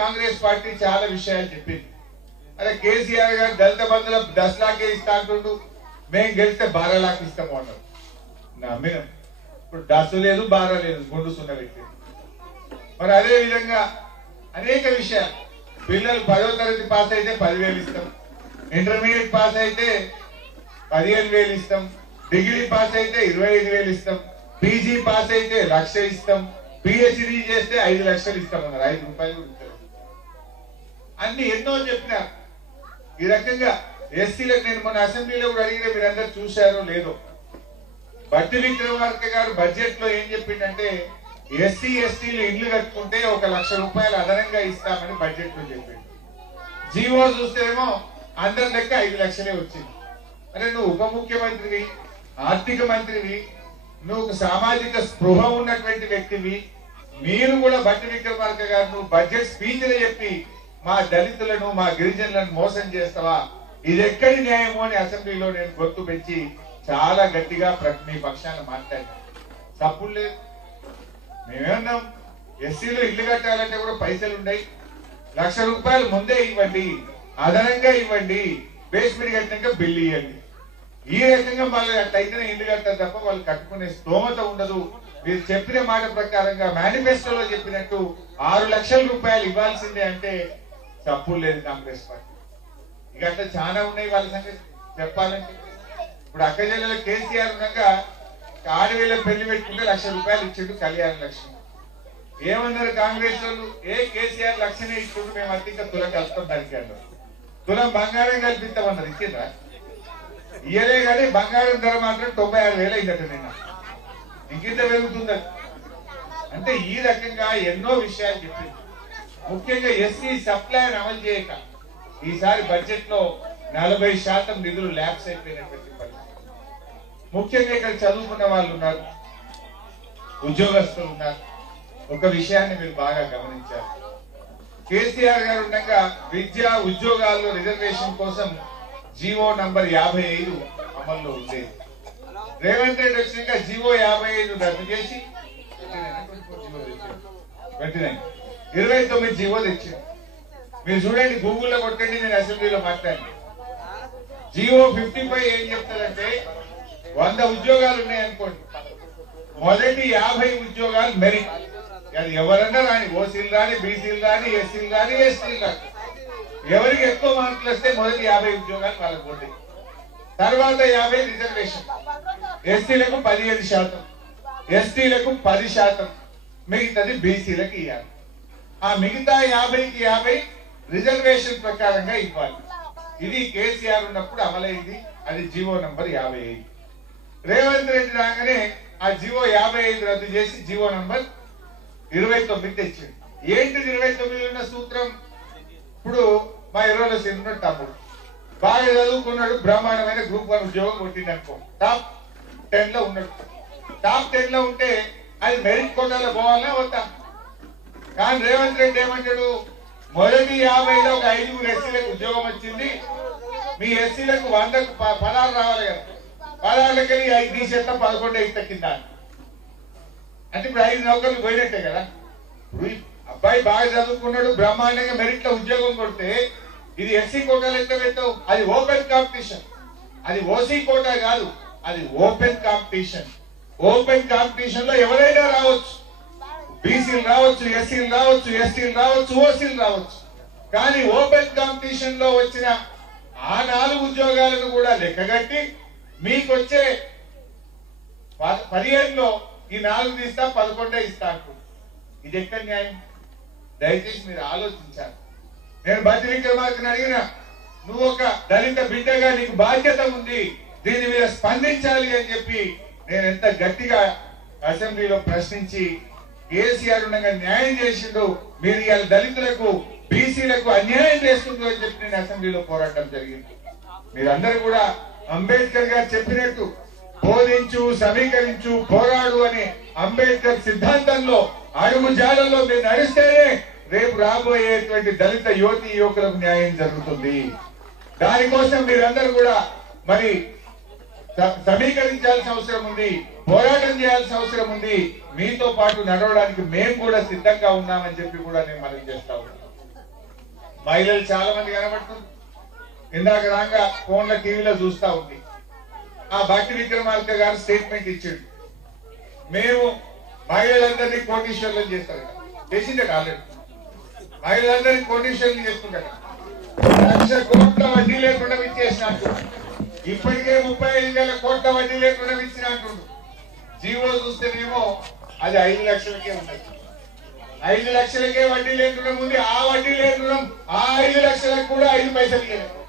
Congress party చాలా విషయాలు చెప్పింది. అదే కేసీఆర్ గారు దళిత బంధువుల 10 లాఖే ఇస్తా అంటుండు, మేము గెలిస్తే 12 లాఖ ఇస్తాము అన్నారు. నమ్మినాం. ఇప్పుడు 10 లేదు 12 లేదు, గుండు సున్న వ్యక్తి. మరి అదే విధంగా అనేక విషయాలు, పిల్లలు 10వ తరగతి పాస్ అయితే 10,000 ఇస్తాం, ఇంటర్మీడియట్ పాస్ అయితే 15,000 ఇస్తాం, డిగ్రీ పాస్ అయితే 25,000 ఇస్తాం, పీజీ పాస్ అయితే 1,00,000 ఇస్తాం, పిహెచ్డి చేస్తే 5 లక్షలు ఇస్తామన్నారు. 5 రూపాయలు కూడా ఇస్తారు. అన్ని ఎన్నో చెప్పినారు. ఈ రకంగా ఎస్సీలకు నేను మొన్న అసెంబ్లీలో కూడా అడిగితే మీరందరూ చూశారో లేదో, బట్టి విక్రమార్క గారు బడ్జెట్ లో ఏం చెప్పిందంటే ఎస్సీ ఎస్టీలు ఇళ్లు కట్టుకుంటే 1,00,000 రూపాయలు అదనంగా ఇస్తామని బడ్జెట్ లో చెప్పింది. జీవో చూస్తేమో అందరి లెక్క 5 లక్షలే వచ్చింది. అరే నువ్వు ఉప ముఖ్యమంత్రివి, ఆర్థిక మంత్రివి, నువ్వు సామాజిక స్పృహ ఉన్నటువంటి వ్యక్తివి, మీరు కూడా బట్టి విక్రమార్క గారు నువ్వు బడ్జెట్ స్పీచ్లు చెప్పి మా దళితులను మా గిరిజనులను మోసం చేస్తావా, ఇది ఎక్కడి న్యాయమో అని అసెంబ్లీలో నేను గొంతు పెంచి చాలా గట్టిగా మీ పక్షాన మాట్లాడినా. తప్పులు లేదు. మేమేమన్నాం, ఎస్సీలో ఇల్లు కట్టాలంటే కూడా పైసలు ఉన్నాయి, 1,00,000 రూపాయలు ముందే ఇవ్వండి, అదనంగా ఇవ్వండి, బేస్మెంట్ కట్టినాక బిల్లు ఇవ్వండి. ఈ రకంగా వాళ్ళు అట్లయితేనే ఇల్లు కట్టారు తప్ప వాళ్ళు కట్టుకునే స్తోమత ఉండదు. మీరు చెప్పిన మాట ప్రకారంగా మేనిఫెస్టోలో చెప్పినట్టు 6 లక్షల రూపాయలు ఇవ్వాల్సిందే అంటే తప్పులు లేదు కాంగ్రెస్ పార్టీ. ఇక అట్లా చాలా ఉన్నాయి వాళ్ళ సంగతి చెప్పాలంటే. ఇప్పుడు అక్క జిల్లాలో కేసీఆర్ ఉన్నాక 6,000 పెళ్లి పెట్టుకుంటే 1,00,000 రూపాయలు ఇచ్చిండు కళ్యాణ లక్ష్మి. ఏమన్నారు కాంగ్రెస్ వాళ్ళు, ఏ కేసీఆర్ 1,00,000 ఇచ్చిండు, మేము అతిక తుల కలుపుతాం దానికి అన్నారు. తులం బంగారం కల్పిస్తామన్నారు. ఇచ్చిందా? ఇయ్యలే కానీ బంగారం ధర మాత్రం 96,000 అయిందట నిన్న. ఇంకింత పెరుగుతుంది. అంటే ఈ రకంగా ఎన్నో విషయాలు చెప్పింది. ముఖ్యంగా ఎస్సీ సప్లైని అమలు చేయక ఈసారి బడ్జెట్ లో 40% నిధులు ల్యాప్స్ అయిపోయినటువంటి పరిస్థితి. ముఖ్యంగా ఇక్కడ చదువుకున్న వాళ్ళు ఉన్నారు, ఉద్యోగస్తులు ఉన్నారు. ఒక విషయాన్ని మీరు బాగా గమనించారు. కేసీఆర్ గారు ఉండగా విద్యా ఉద్యోగాల్లో రిజర్వేషన్ కోసం జీవో నంబర్ 55 అమల్లో ఉండేది. రేవంత్ రెడ్డి వచ్చినాక జీవో 55 రద్దు చేసి 29 జీవో తెచ్చింది. మీరు చూడండి, గూగుల్లో కొట్టండి, నేను అసెంబ్లీలో మాట్లాడి. జీవో 55 ఏం చెప్తారంటే 100 ఉద్యోగాలు ఉన్నాయనుకోండి, మొదటి 50 ఉద్యోగాలు మెరిట్. అది ఎవరన్నా రాని, ఓసీలు రాని, బీసీలు రాని, ఎస్సీలు రాని, ఎస్టీలు రాని, ఎవరికి ఎక్కువ మార్కులు వస్తే మొదటి 50 ఉద్యోగాలు వాళ్ళకు పోతాయి. తర్వాత 50 రిజర్వేషన్, ఎస్సీలకు 15%, ఎస్టీలకు 10%, మిగతాది బీసీలకు ఇవ్వాలి. ఆ మిగతా 50కి 50 రిజర్వేషన్ ప్రకారంగా ఇవ్వాలి. ఇది కేసీఆర్ ఉన్నప్పుడు అమలైంది. అది జీవో నంబర్ 55. రేవంత్ రెడ్డి రాగానే ఆ జీవో 55 రద్దు చేసి జీవో నంబర్ 29 తెచ్చింది. ఏంటిది 29 ఉన్న సూత్రం? ఇప్పుడు మా ఎర్రల సింహ తమ్ముడు బాగా చదువుకున్నాడు, బ్రహ్మాండమైన గ్రూప్ 1 ఉద్యోగం కొట్టింది అనుకో, టాప్ 10 లో ఉన్నాడు. టాప్ 10 లో ఉంటే అది మెరిట్ కోటాలో పోవాలన్నా వద్దా? కానీ రేవంత్ రెడ్డి ఏమంటాడు, మొదటి 50లో ఒక 5 ఎస్సీలకు ఉద్యోగం వచ్చింది, మీ ఎస్సీలకు 100కు 16 రావాలి కదా, 16లకి 5 తీసేస్తా, 11 ఇస్తా కింద. అంటే ఇప్పుడు 5 నౌకర్లు పోయినట్టే కదా. ఇప్పుడు అబ్బాయి బాగా చదువుకున్నాడు, బ్రహ్మాండంగా మెరిట్ లో ఉద్యోగం కొడితే ఇది ఎస్సీ కోటాలు ఎంత పెట్టావు? అది ఓపెన్ కాంపిటీషన్. అది ఓసీ కోటా కాదు, అది ఓపెన్ కాంపిటీషన్. ఓపెన్ కాంపిటీషన్ లో ఎవరైనా రావచ్చు, బీసీలు రావచ్చు, ఎస్సీలు రావచ్చు, ఎస్టీలు రావచ్చు, ఓసీలు రావచ్చు. కానీ ఓపెన్ కాంపిటీషన్ లో వచ్చిన ఆ 4 ఉద్యోగాలను కూడా లెక్కగట్టి మీకు వచ్చే 15లో ఈ 4 తీస్తా, 11 ఇస్తా అంటుంది. ఇది ఎక్కడ న్యాయం? దయచేసి మీరు ఆలోచించాలి. నేను బట్టి విక్రమార్కని అడిగిన, నువ్వు ఒక దళిత బిడ్డగా నీకు బాధ్యత ఉంది, దీని మీద స్పందించాలి అని చెప్పి నేను ఎంత గట్టిగా అసెంబ్లీలో ప్రశ్నించి, కేసీఆర్ ఉండగా న్యాయం చేసిండు, మీరు ఇవాళ దళితులకు బీసీలకు అన్యాయం చేస్తుండ్రు అని చెప్పి నేను అసెంబ్లీలో పోరాటం జరిగింది. మీరందరూ కూడా అంబేద్కర్ గారు చెప్పినట్టు బోధించు, సమీకరించు, పోరాడు అనే అంబేద్కర్ సిద్ధాంతంలో అడుగు జాడల్లో మీరు నడిస్తేనే రేపు రాబోయేటువంటి దళిత యువతి యువకులకు న్యాయం జరుగుతుంది. దానికోసం మీరందరూ కూడా మరి సమీకరించాల్సిన అవసరం ఉంది, పోరాటం చేయాల్సిన అవసరం ఉంది. మీతో పాటు నడవడానికి మేము కూడా సిద్ధంగా ఉన్నామని చెప్పి కూడా నేను మనం చేస్తా ఉన్నాను. మహిళలు చాలా మంది కనబడుతుంది. ఇందాక రాగా ఫోన్ల టీవీలో చూస్తా ఉంది. ఆ భట్టి విక్రమార్క గారు స్టేట్మెంట్ ఇచ్చాడు, మేము మహిళలందరినీ కోటీశ్వర్లను చేస్తారు. చేసిండే ఆల్రెడీ మహిళలందరినీ కోటీశ్వర్లు చేసుకుంటారు. 1,00,000 కోట్ల వడ్డీ లేకుండా ఇచ్చేసినట్టు, ఇప్పటికే 35,000 కోట్ల వడ్డీ లేకుండా ఇచ్చినట్టు. జీవో చూస్తేనేమో అది 5 లక్షలకే ఉన్నది. 5 లక్షలకే వడ్డీ లేకుండా ఉంది. ఆ వడ్డీ లేకుండా ఆ 5 లక్షలకు కూడా 5 పైసలు ఇవ్వలేదు.